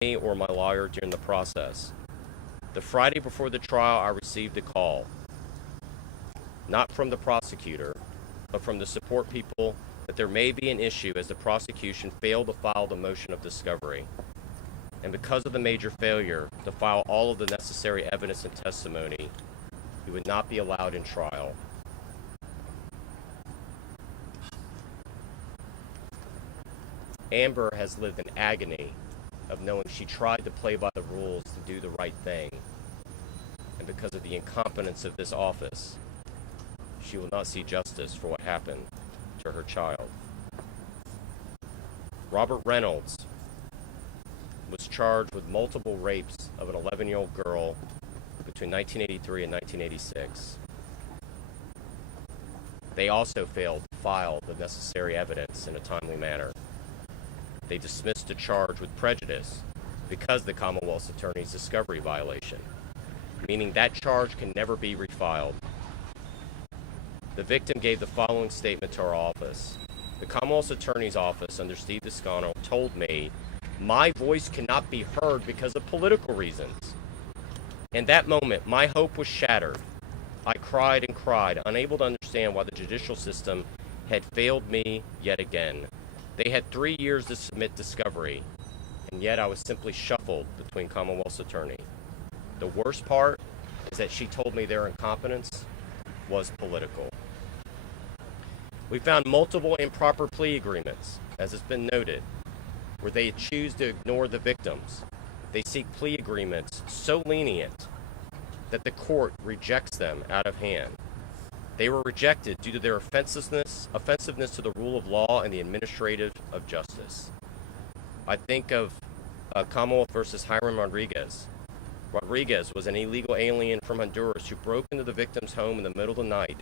me or my lawyer during the process. The Friday before the trial, I received a call, not from the prosecutor, but from the support people, that there may be an issue as the prosecution failed to file the motion of discovery. And because of the major failure to file all of the necessary evidence and testimony, he would not be allowed in trial. Amber has lived in agony of knowing she tried to play by the rules to do the right thing. And because of the incompetence of this office, she will not see justice for what happened to her child. Robert Reynolds was charged with multiple rapes of an 11-year-old girl between 1983 and 1986. They also failed to file the necessary evidence in a timely manner. They dismissed the charge with prejudice because the Commonwealth's attorney's discovery violation, meaning that charge can never be refiled. The victim gave the following statement to our office. The Commonwealth's attorney's office under Steve Descano told me my voice cannot be heard because of political reasons. In that moment, my hope was shattered. I cried and cried, unable to understand why the judicial system had failed me yet again. They had 3 years to submit discovery, and yet I was simply shuffled between Commonwealth's attorney. The worst part is that she told me their incompetence was political. We found multiple improper plea agreements, as has been noted, where they choose to ignore the victims. They seek plea agreements so lenient that the court rejects them out of hand. They were rejected due to their offensiveness to the rule of law and the administrative of justice. I think of Commonwealth versus Hiram Rodriguez. Rodriguez was an illegal alien from Honduras who broke into the victim's home in the middle of the night,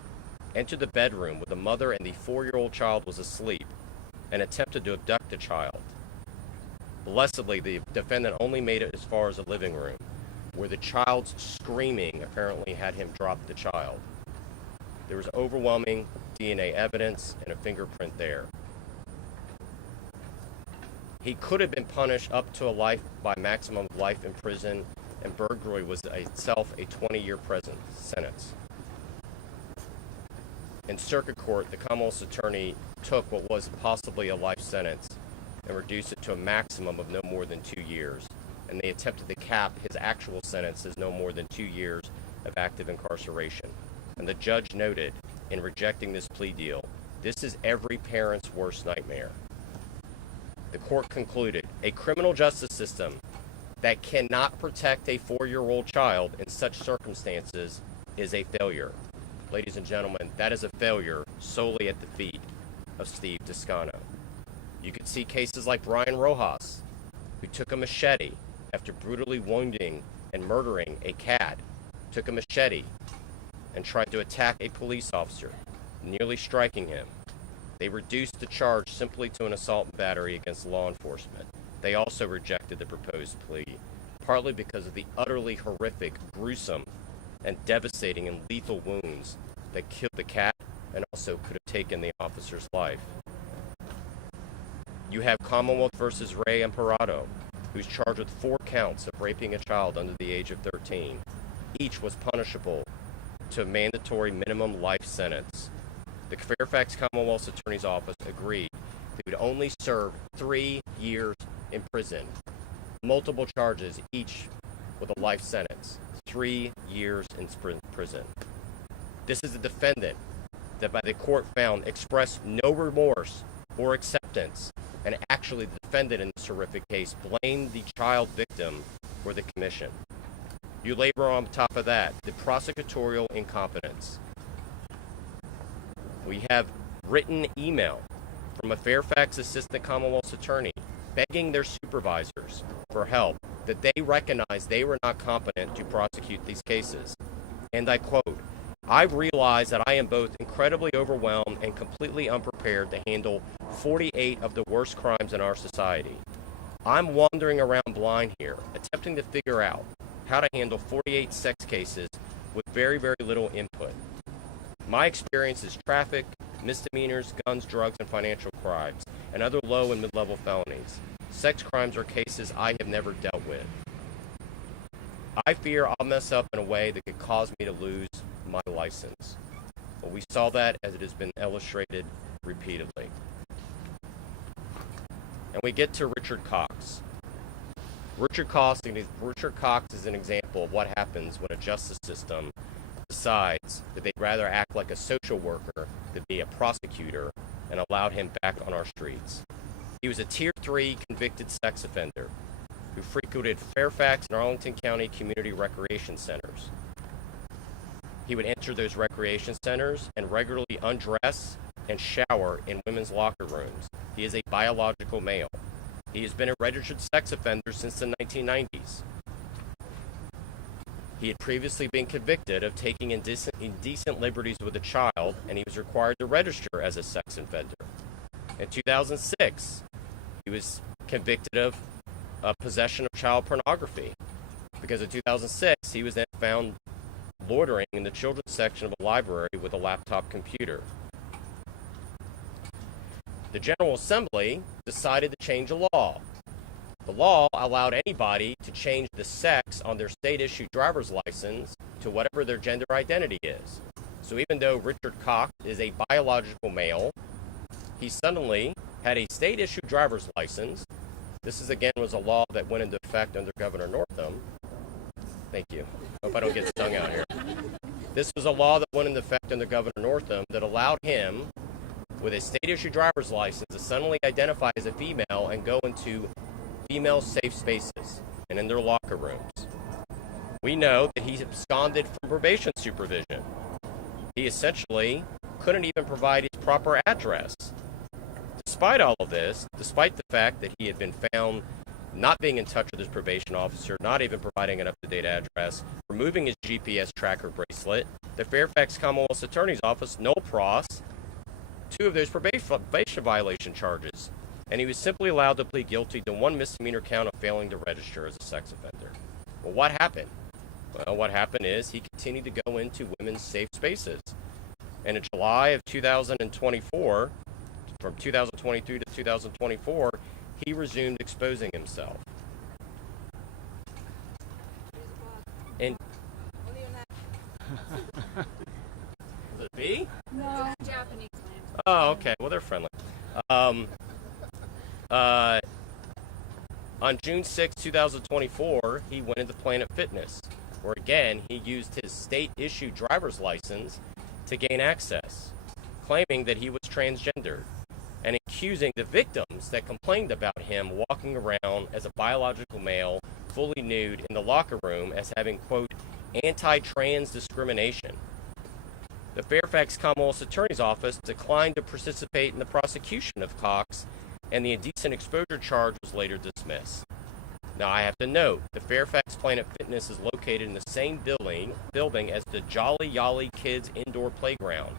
entered the bedroom where the mother and the 4-year-old child was asleep, and attempted to abduct the child. Blessedly, the defendant only made it as far as the living room, where the child's screaming apparently had him drop the child. There was overwhelming DNA evidence and a fingerprint there. He could have been punished up to maximum life in prison, and burglary was itself a 20-year prison sentence. In circuit court, the Commonwealth's attorney took what was possibly a life sentence and reduced it to a maximum of no more than 2 years, and they attempted to cap his actual sentence as no more than 2 years of active incarceration. And the judge noted, in rejecting this plea deal, this is every parent's worst nightmare. The court concluded, a criminal justice system that cannot protect a 4-year-old child in such circumstances is a failure. Ladies and gentlemen, that is a failure solely at the feet of Steve Descano. You could see cases like Brian Rojas, who took a machete after brutally wounding and murdering a cat, took a machete and tried to attack a police officer, nearly striking him. They reduced the charge simply to an assault and battery against law enforcement. They also rejected the proposed plea, partly because of the utterly horrific, gruesome, and devastating and lethal wounds that killed the cat and also could have taken the officer's life. You have Commonwealth versus Ray Imperato, who's charged with 4 counts of raping a child under the age of 13. Each was punishable to a mandatory minimum life sentence. The Fairfax Commonwealth's Attorney's Office agreed they would only serve 3 years in prison. Multiple charges, each with a life sentence. 3 years in prison. This is a defendant that by the court found expressed no remorse or acceptance, and actually the defendant in this horrific case blamed the child victim for the commission. You labor on top of that, the prosecutorial incompetence. We have written email from a Fairfax Assistant Commonwealth's attorney begging their supervisors for help, that they recognize they were not competent to prosecute these cases. And I quote, I realize that I am both incredibly overwhelmed and completely unprepared to handle 48 of the worst crimes in our society. I'm wandering around blind here, attempting to figure out how to handle 48 sex cases with very, very little input. My experience is traffic, misdemeanors, guns, drugs, and financial crimes, and other low and mid-level felonies. sex crimes are cases I have never dealt with. I fear I'll mess up in a way that could cause me to lose my license. But we saw that as it has been illustrated repeatedly. And we get to Richard Cox. Richard Cox is an example of what happens when a justice system decides that they'd rather act like a social worker than be a prosecutor and allowed him back on our streets. He was a Tier 3 convicted sex offender who frequented Fairfax and Arlington County community recreation centers. He would enter those recreation centers and regularly undress and shower in women's locker rooms. He is a biological male. He has been a registered sex offender since the 1990s. He had previously been convicted of taking indecent liberties with a child, and he was required to register as a sex offender. In 2006, he was convicted of possession of child pornography, because in 2006, he was then found loitering in the children's section of a library with a laptop computer. The General Assembly decided to change the law. The law allowed anybody to change the sex on their state-issued driver's license to whatever their gender identity is. So even though Richard Cox is a biological male, he suddenly had a state-issued driver's license. This was a law that went into effect under Governor Northam. Thank you. Hope I don't get stung out here. This was a law that went into effect under Governor Northam that allowed him, with a state-issued driver's license, to suddenly identify as a female and go into female safe spaces and in their locker rooms. We know that he absconded from probation supervision. He essentially couldn't even provide his proper address. Despite all of this, despite the fact that he had been found not being in touch with his probation officer, not even providing an up-to-date address, removing his GPS tracker bracelet, the Fairfax Commonwealth Attorney's Office null pros 2 of those probation violation charges, and he was simply allowed to plead guilty to 1 misdemeanor count of failing to register as a sex offender. Well, what happened? Well, what happened is he continued to go into women's safe spaces. And in July of 2024, from 2023 to 2024, he resumed exposing himself. And was it B? No, Japanese. Oh, okay. Well, they're friendly. On June 6, 2024, he went into Planet Fitness, where again he used his state-issued driver's license to gain access, claiming that he was transgendered, and accusing the victims that complained about him walking around as a biological male, fully nude in the locker room as having, quote, anti-trans discrimination. The Fairfax Commonwealth Attorney's Office declined to participate in the prosecution of Cox, and the indecent exposure charge was later dismissed. Now, I have to note, the Fairfax Planet Fitness is located in the same building as the Jolly Yolly Kids Indoor Playground.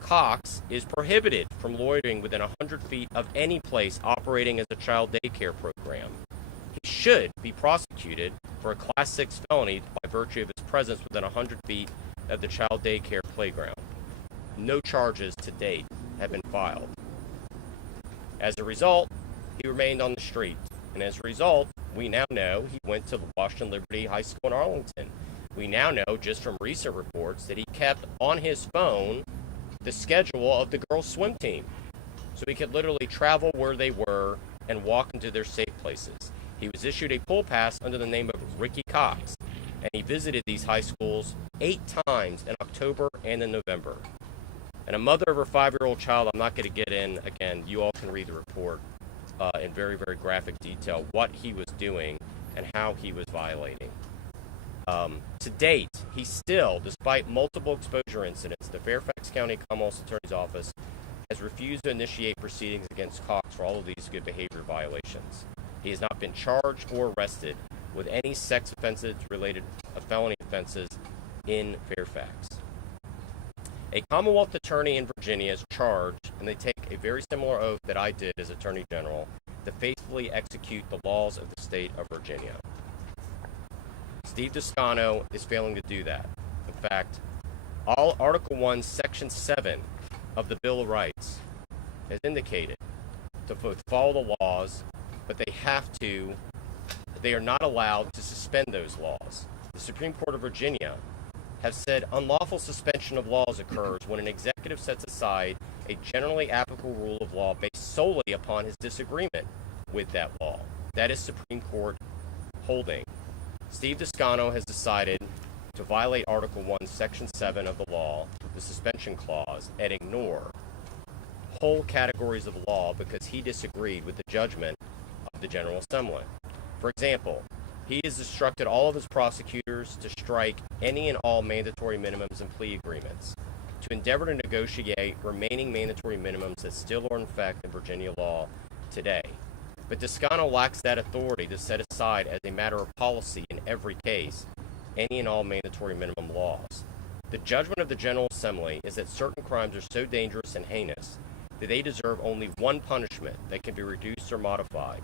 Cox is prohibited from loitering within 100 feet of any place operating as a child daycare program. He should be prosecuted for a Class 6 felony by virtue of his presence within 100 feet of the child daycare playground. No charges to date have been filed. As a result, he remained on the street, and as a result, we now know he went to the Washington Liberty High School in Arlington. We now know, just from recent reports, that he kept on his phone the schedule of the girls' swim team, so he could literally travel where they were and walk into their safe places. He was issued a pool pass under the name of Ricky Cox, and he visited these high schools 8 times in October and in November. And a mother of her 5-year-old child, I'm not going to get in, again, you all can read the report in very, very graphic detail, what he was doing and how he was violating. To date, he still, despite multiple exposure incidents, the Fairfax County Commonwealth Attorney's Office has refused to initiate proceedings against Cox for all of these good behavior violations. He has not been charged or arrested with any sex offenses related felony offenses in Fairfax. A Commonwealth attorney in Virginia is charged, and they take a very similar oath that I did as Attorney General, to faithfully execute the laws of the state of Virginia. Steve Descano is failing to do that. In fact, all Article 1, Section 7 of the Bill of Rights has indicated to both follow the laws but they are not allowed to suspend those laws. The Supreme Court of Virginia have said unlawful suspension of laws occurs when an executive sets aside a generally applicable rule of law based solely upon his disagreement with that law. That is Supreme Court holding. Steve Descano has decided to violate Article 1, Section 7 of the law, the suspension clause, and ignore whole categories of law because he disagreed with the judgment of the General Assembly. For example, he has instructed all of his prosecutors to strike any and all mandatory minimums and plea agreements, to endeavor to negotiate remaining mandatory minimums that still are in effect in Virginia law today. But Descano lacks that authority to set aside as a matter of policy in every case any and all mandatory minimum laws. The judgment of the General Assembly is that certain crimes are so dangerous and heinous that they deserve only one punishment that can be reduced or modified.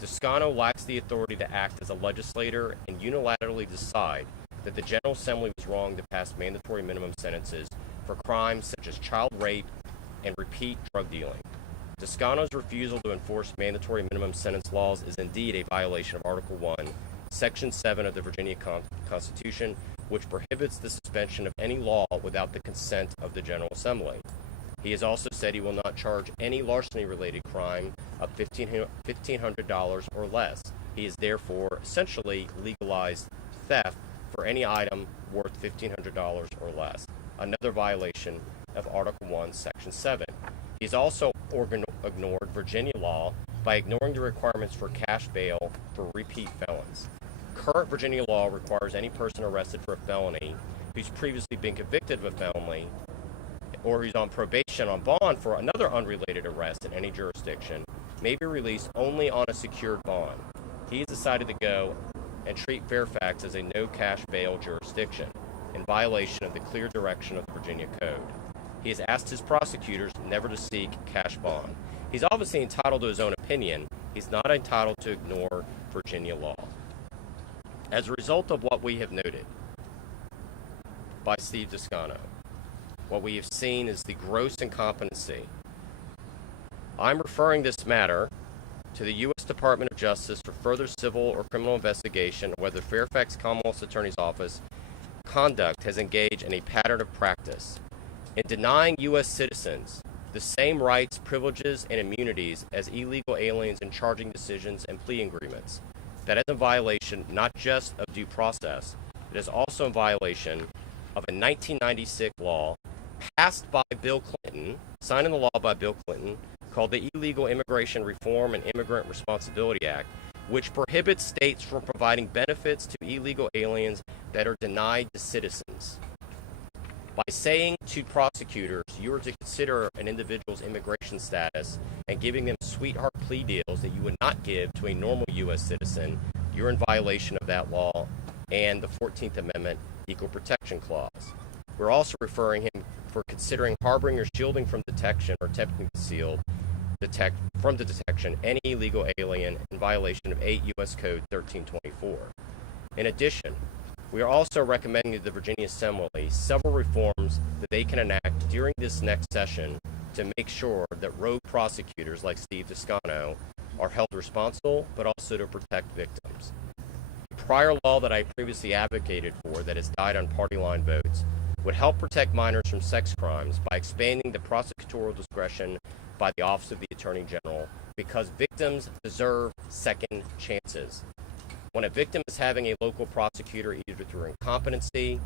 Descano lacks the authority to act as a legislator and unilaterally decide that the General Assembly was wrong to pass mandatory minimum sentences for crimes such as child rape and repeat drug dealing. Descano's refusal to enforce mandatory minimum sentence laws is indeed a violation of Article 1, Section 7 of the Virginia Constitution, which prohibits the suspension of any law without the consent of the General Assembly. He has also said he will not charge any larceny-related crime of $1,500 or less. He has therefore essentially legalized theft for any item worth $1,500 or less, another violation of Article 1, Section 7. He has also ignored Virginia law by ignoring the requirements for cash bail for repeat felons. Current Virginia law requires any person arrested for a felony who's previously been convicted of a felony or who's on probation on bond for another unrelated arrest in any jurisdiction may be released only on a secured bond. He has decided to go and treat Fairfax as a no-cash bail jurisdiction in violation of the clear direction of the Virginia Code. He has asked his prosecutors never to seek cash bond. He's obviously entitled to his own opinion. He's not entitled to ignore Virginia law. As a result of what we have noted by Steve Descano, what we have seen is the gross incompetency. I'm referring this matter to the U.S. Department of Justice for further civil or criminal investigation of whether Fairfax Commonwealth Attorney's Office conduct has engaged in a pattern of practice in denying U.S. citizens the same rights, privileges, and immunities as illegal aliens in charging decisions and plea agreements. That is a violation not just of due process, it is also a violation of a 1996 law passed by Bill Clinton, signed into law by Bill Clinton, called the Illegal Immigration Reform and Immigrant Responsibility Act, which prohibits states from providing benefits to illegal aliens that are denied to citizens. By saying to prosecutors, you are to consider an individual's immigration status and giving them sweetheart plea deals that you would not give to a normal U.S. citizen, you're in violation of that law and the 14th Amendment Equal Protection Clause. We're also referring him for considering harboring or shielding from detection or attempting to conceal from the detection any illegal alien in violation of 8 U.S. Code 1324. In addition, we are also recommending to the Virginia Assembly several reforms that they can enact during this next session to make sure that rogue prosecutors like Steve Descano are held responsible, but also to protect victims. The prior law that I previously advocated for that has died on party line votes would help protect minors from sex crimes by expanding the prosecutorial discretion by the Office of the Attorney General because victims deserve second chances. When a victim is having a local prosecutor either through incompetency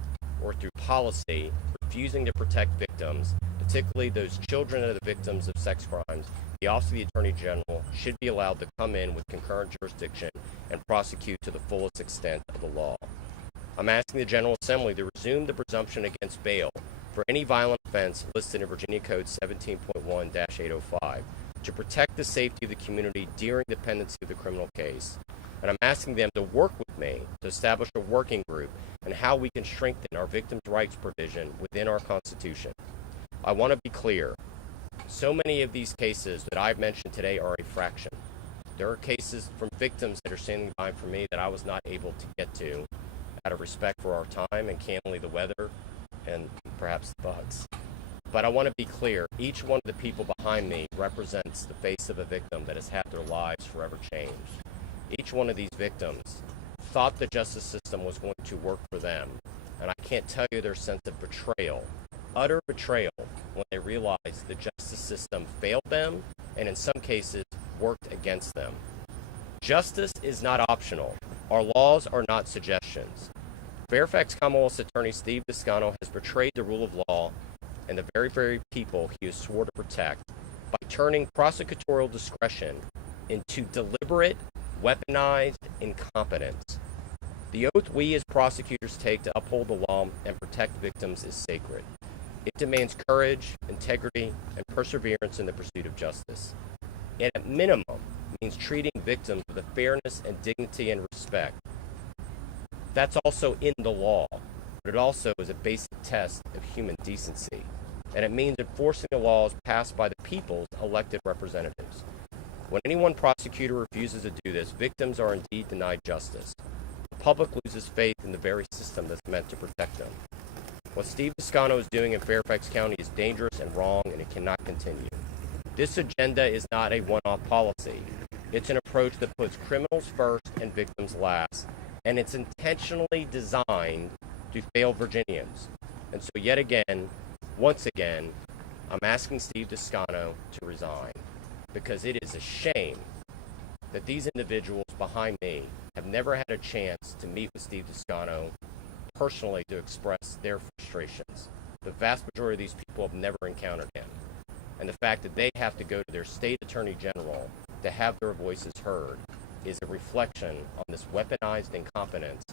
or through policy refusing to protect victims, particularly those children of the victims of sex crimes, the Office of the Attorney General should be allowed to come in with concurrent jurisdiction and prosecute to the fullest extent of the law. I'm asking the General Assembly to resume the presumption against bail for any violent offense listed in Virginia Code 17.1-805 to protect the safety of the community during the pendency of the criminal case. And I'm asking them to work with me to establish a working group on how we can strengthen our victims' rights provision within our Constitution. I want to be clear. So many of these cases that I've mentioned today are a fraction. There are cases from victims that are standing by for me that I was not able to get to out of respect for our time and candidly the weather and perhaps the bugs. But I want to be clear, each one of the people behind me represents the face of a victim that has had their lives forever changed. Each one of these victims thought the justice system was going to work for them, and I can't tell you their sense of betrayal, utter betrayal, when they realized the justice system failed them and in some cases worked against them. Justice is not optional. Our laws are not suggestions. Fairfax Commonwealth's attorney Steve Descano has betrayed the rule of law and the very, very people he has swore to protect by turning prosecutorial discretion into deliberate, weaponized incompetence. The oath we as prosecutors take to uphold the law and protect victims is sacred. It demands courage, integrity, and perseverance in the pursuit of justice. It, at minimum, means treating victims with a fairness and dignity and respect. That's also in the law, but it also is a basic test of human decency. And it means enforcing the laws passed by the people's elected representatives. When any one prosecutor refuses to do this, victims are indeed denied justice. The public loses faith in the very system that's meant to protect them. What Steve Descano is doing in Fairfax County is dangerous and wrong, and it cannot continue. This agenda is not a one-off policy. It's an approach that puts criminals first and victims last, and it's intentionally designed to fail Virginians. And so yet again, once again, I'm asking Steve Descano to resign, because it is a shame that these individuals behind me have never had a chance to meet with Steve Descano personally to express their frustrations. The vast majority of these people have never encountered him. And the fact that they have to go to their state attorney general to have their voices heard is a reflection on this weaponized incompetence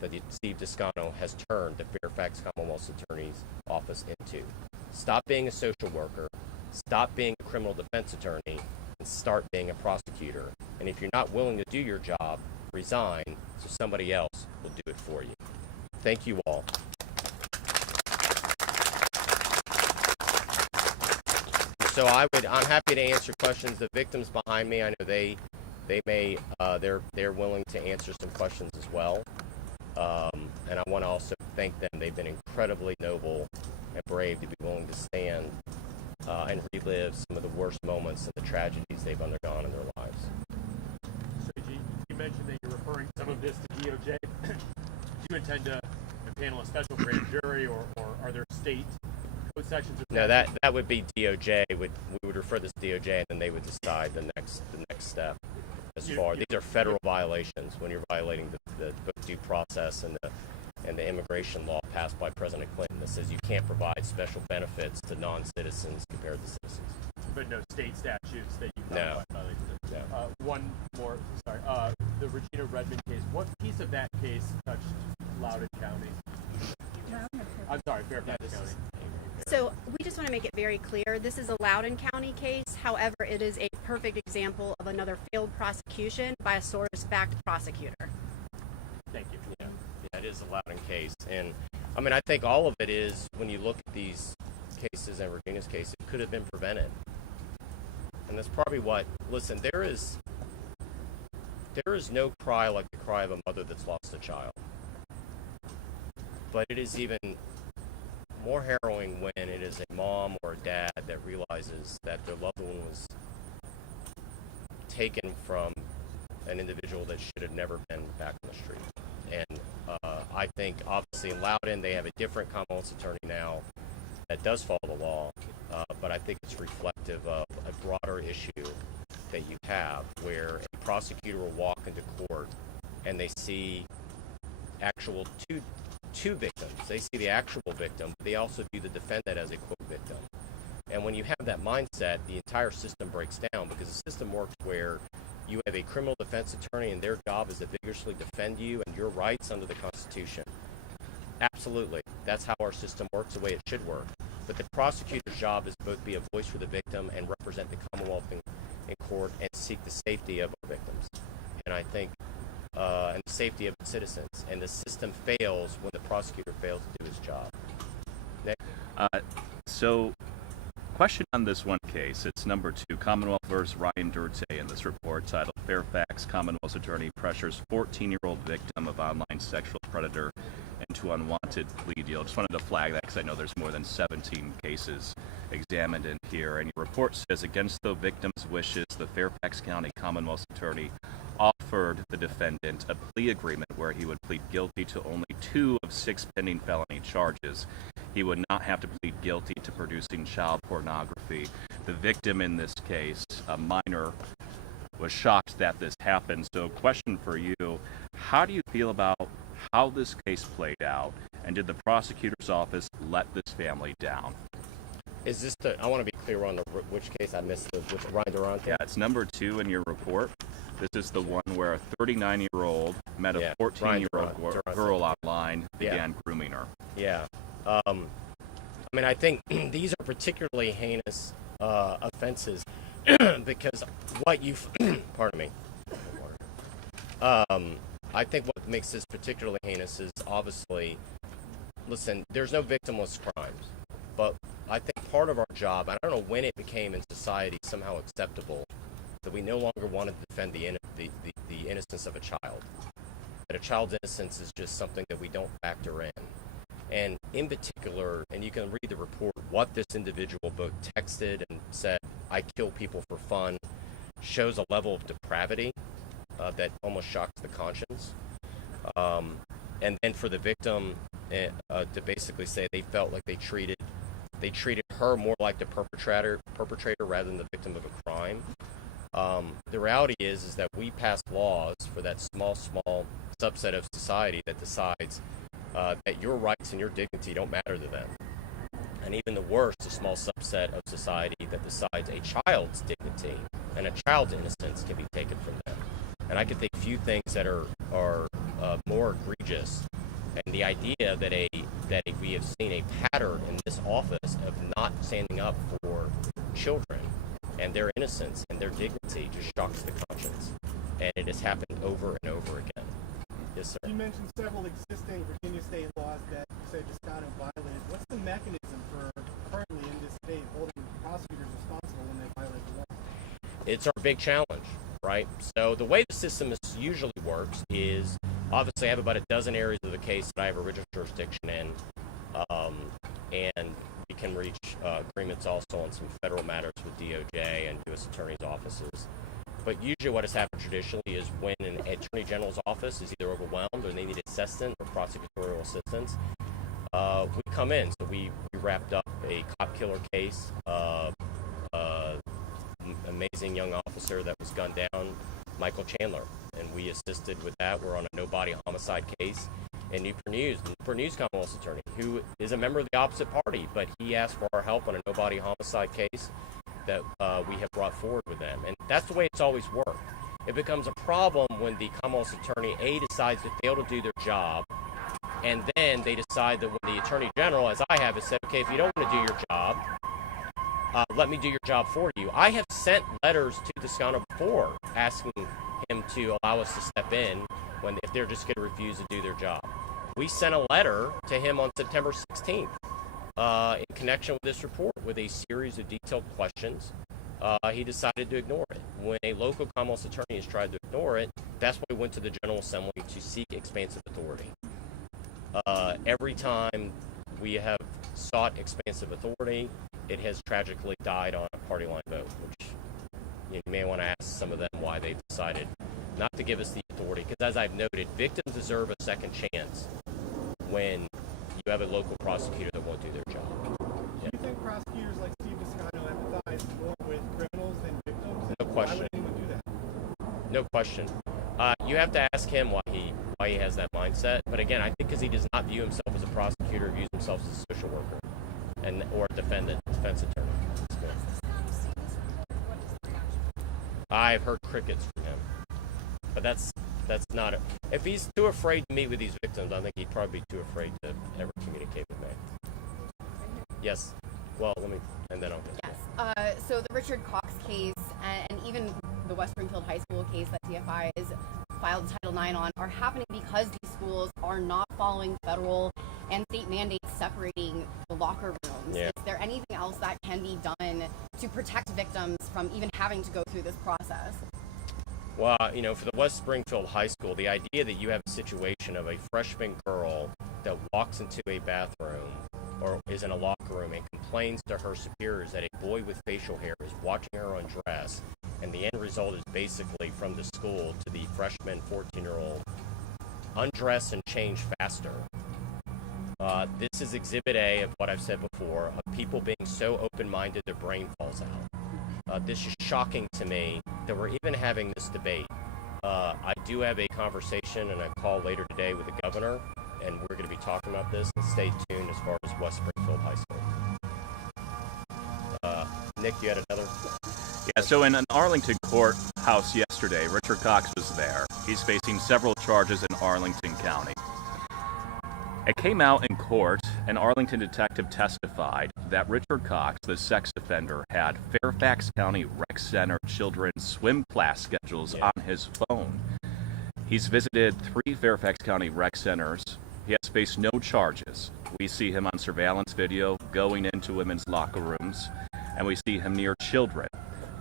that Steve Descano has turned the Fairfax Commonwealth's Attorney's Office into. Stop being a social worker, stop being a criminal defense attorney, and start being a prosecutor. And if you're not willing to do your job, resign so somebody else will do it for you. Thank you all. So I'm happy to answer questions. The victims behind me, I know they may they're willing to answer some questions as well. And I want to also thank them. They've been incredibly noble and brave to be willing to stand and relive some of the worst moments and the tragedies they've undergone in their lives. So you mentioned that you're referring some of this to DOJ. Do you intend to panel a special grand jury, or are there state code sections? No, that would be DOJ. We would refer this to DOJ, and then they would decide the next step. These are federal violations when you're violating the due process and the immigration law passed by President Clinton that says you can't provide special benefits to non-citizens compared to citizens. But no state statutes that you No. violate. No. One more, sorry. The Regina Redmond case. What piece of that case touched Loudoun County? I'm sorry, Fairfax County. So we just want to make it very clear, this is a Loudoun County case. However, it is a perfect example of another failed prosecution by a source-backed prosecutor. Thank you. Yeah, it is a Loudoun case. And, I mean, I think all of it is, when you look at these cases and Regina's case, it could have been prevented. And that's probably what, listen, there is no cry like the cry of a mother that's lost a child. But it is even more harrowing when it is a mom or a dad that realizes that their loved one was taken from an individual that should have never been back on the street. And I think, obviously, in Loudoun, they have a different Commonwealth's attorney now that does follow the law, but I think it's reflective of a broader issue that you have where a prosecutor will walk into court and they see actual two victims. They see the actual victim, but they also view the defendant as a quote victim. And when you have that mindset, the entire system breaks down, because the system works where you have a criminal defense attorney and their job is to vigorously defend you and your rights under the Constitution. Absolutely. That's how our system works, the way it should work. But the prosecutor's job is both be a voice for the victim and represent the Commonwealth in court and seek the safety of our victims. And I think and the safety of its citizens. And the system fails when the prosecutor fails to do his job. Nick? So, question on this one case. It's number 2, Commonwealth versus Ryan Durte, in this report titled Fairfax Commonwealth's Attorney Pressures 14-Year-Old Victim of Online Sexual Predator into unwanted plea deal. Just wanted to flag that because I know there's more than 17 cases examined in here. And your report says, against the victim's wishes, the Fairfax County Commonwealth Attorney offered the defendant a plea agreement where he would plead guilty to only 2 of 6 pending felony charges. He would not have to plead guilty to producing child pornography. The victim in this case, a minor, was shocked that this happened. So question for you, how do you feel about how this case played out, and did the prosecutor's office let this family down? Is this I want to be clear on which case I missed, which Ryan Durante? Yeah, it's number 2 in your report. This is the one where a 39-year-old met a 14-year-old girl online, began grooming her. Yeah. I mean, I think these are particularly heinous offenses because what you've, pardon me. I think what makes this particularly heinous is obviously, listen, there's no victimless crimes, but I think part of our job, I don't know when it became in society somehow acceptable that we no longer want to defend the innocence of a child. That a child's innocence is just something that we don't factor in. And in particular, and you can read the report, what this individual both texted and said, I kill people for fun, shows a level of depravity that almost shocks the conscience. And then for the victim to basically say they felt like they treated her more like the perpetrator rather than the victim of a crime. The reality is that we pass laws for that small subset of society that decides that your rights and your dignity don't matter to them. And even the worst, a small subset of society that decides a child's dignity and a child's innocence can be taken from them. And I can think few things that are more egregious. And the idea that we have seen a pattern in this office of not standing up for children and their innocence and their dignity just shocks the conscience. And it has happened over and over again. Yes, sir. You mentioned several existing Virginia state laws that you say Descano violated. What's the mechanism for currently in this state holding prosecutors responsible when they violate the law? It's our big challenge, right? So the way the system usually works is, obviously I have about a dozen areas of the case that I have original jurisdiction in, and we can reach agreements also on some federal matters with DOJ and U.S. Attorney's offices. But usually what has happened traditionally is when an Attorney General's office is either overwhelmed or they need assistance or prosecutorial assistance, we come in. So we wrapped up a cop killer case, amazing young officer that was gunned down, Michael Chandler, and we assisted with that. We're on a no-body homicide case in Newport News. The Newport News Commonwealth Attorney, who is a member of the opposite party, but he asked for our help on a no-body homicide case that we have brought forward with them. And that's the way it's always worked. It becomes a problem when the Commonwealth Attorney, decides to fail to do their job, and then they decide that when the Attorney General, as I have, has said, okay, if you don't want to do your job, let me do your job for you. I have sent letters to Descano before asking him to allow us to step in if they're just going to refuse to do their job. We sent a letter to him on September 16th in connection with this report with a series of detailed questions. He decided to ignore it. When a local Commonwealth Attorney has tried to ignore it, that's why we went to the General Assembly to seek expansive authority. Every time we have sought expansive authority, it has tragically died on a party line vote, which you may want to ask some of them why they decided not to give us the authority. Because as I've noted, victims deserve a second chance when you have a local prosecutor that won't do their job. Do you think prosecutors like Steve Descano empathize more with criminals than victims? No question. Why would anyone do that? No question. You have to ask him why he has that mindset. But again, I think because he does not view himself as a prosecutor, views himself as a social worker or a defense attorney. I've heard crickets from him, but that's not it. If he's too afraid to meet with these victims, I think he'd probably be too afraid to ever communicate with me. Yes. Well, and then I'll go. Yes. So the Richard Cox case and even the West Springfield High School case that TFI has filed Title IX on are happening because these schools are not following federal and state mandates separating the locker rooms. Yeah. Is there anything else that can be done to protect victims from even having to go through this process? Well, for the West Springfield High School, the idea that you have a situation of a freshman girl that walks into a bathroom or is in a locker room and complains to her superiors that a boy with facial hair is watching her undress, and the end result is basically from the school to the freshman 14-year-old, undress and change faster. This is Exhibit A of what I've said before, of people being so open-minded their brain falls out. This is shocking to me that we're even having this debate. I do have a conversation and a call later today with the governor, and we're going to be talking about this. And stay tuned as far as West Springfield High School. Nick, you had another? Yeah, so in an Arlington courthouse yesterday, Richard Cox was there. He's facing several charges in Arlington County. It came out in court, an Arlington detective testified that Richard Cox, the sex offender, had Fairfax County Rec Center children's swim class schedules on his phone. He's visited 3 Fairfax County Rec Centers. He has faced no charges. We see him on surveillance video going into women's locker rooms, and we see him near children.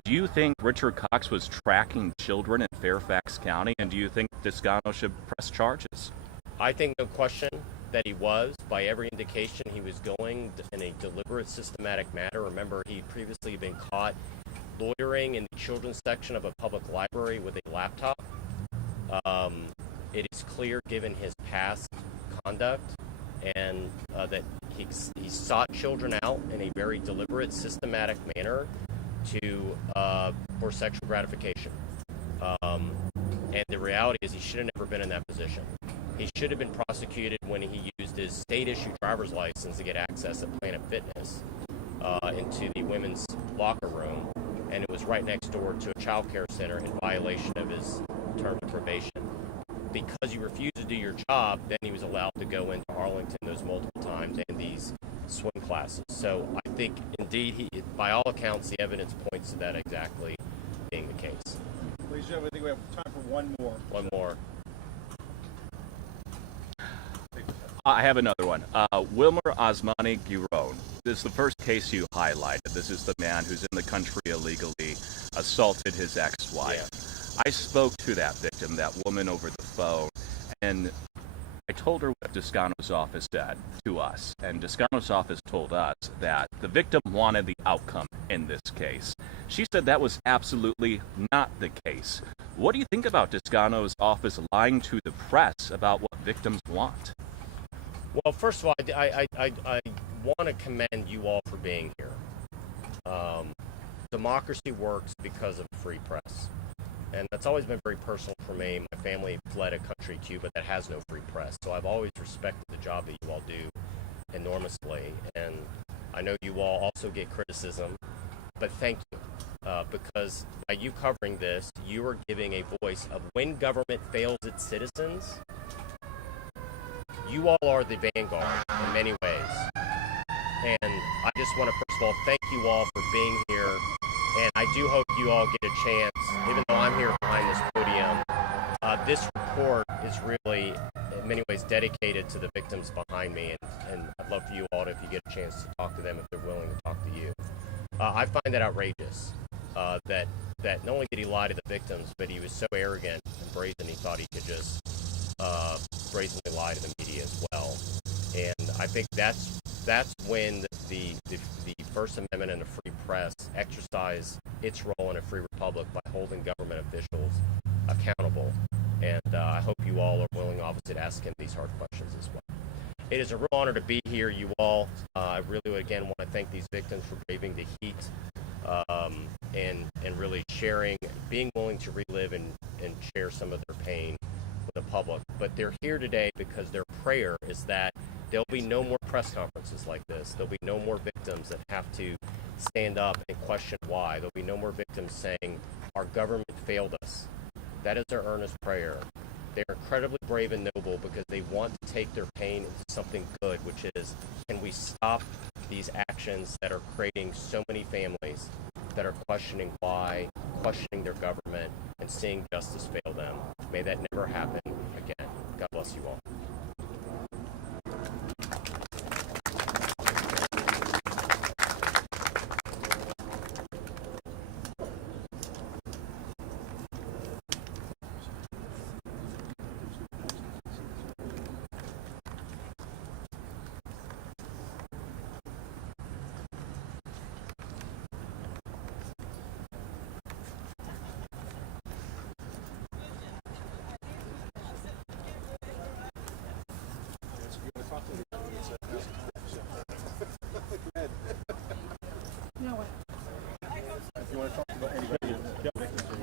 Do you think Richard Cox was tracking children in Fairfax County, and do you think Descano should press charges? I think no question that he was. By every indication, he was going in a deliberate, systematic manner. Remember, he'd previously been caught loitering in the children's section of a public library with a laptop. It is clear, given his past conduct, and that he sought children out in a very deliberate, systematic manner for sexual gratification. And the reality is he should have never been in that position. He should have been prosecuted when he used his state-issued driver's license to get access at Planet Fitness into the women's locker room, and it was right next door to a child care center in violation of his terms of probation. Because you refused to do your job, then he was allowed to go into Arlington those multiple times in these swim classes. So I think, indeed, by all accounts, the evidence points to that exactly being the case. Ladies and gentlemen, I think we have time for one more. One more. I have another one. Wilmer Osmani Giron. This is the first case you highlighted. This is the man who's in the country illegally, assaulted his ex-wife. Yeah. I spoke to that victim, that woman, over the phone, and I told her what Descano's office said to us. And Descano's office told us that the victim wanted the outcome in this case. She said that was absolutely not the case. What do you think about Descano's office lying to the press about what victims want? Well, first of all, I want to commend you all for being here. Democracy works because of free press. And that's always been very personal for me. My family fled a country, Cuba, that has no free press. So I've always respected the job that you all do enormously. And I know you all also get criticism, but thank you. Because by you covering this, you are giving a voice of when government fails its citizens. You all are the vanguard in many ways. And I just want to, first of all, thank you all for being here. And I do hope you all get a chance, even though I'm here behind this podium. This report is really, in many ways, dedicated to the victims behind me. And I'd love for you all, if you get a chance, to talk to them if they're willing to talk to you. I find that outrageous, that not only did he lie to the victims, but he was so arrogant and brazen he thought he could just brazenly lie to the media as well. And I think that's when the First Amendment and the free press exercise its role in a free republic by holding government officials accountable. And I hope you all are willing, obviously, to ask him these hard questions as well. It is a real honor to be here, you all. I really, again, want to thank these victims for braving the heat and really sharing, being willing to relive and share some of their pain with the public. But they're here today because their prayer is that there'll be no more press conferences like this. There'll be no more victims that have to stand up and question why. There'll be no more victims saying, our government failed us. That is their earnest prayer. They're incredibly brave and noble because they want to take their pain into something good, which is, can we stop these actions that are creating so many families that are questioning why, questioning their government, and seeing justice fail them. May that never happen again. God bless you all. You want to talk about anybody?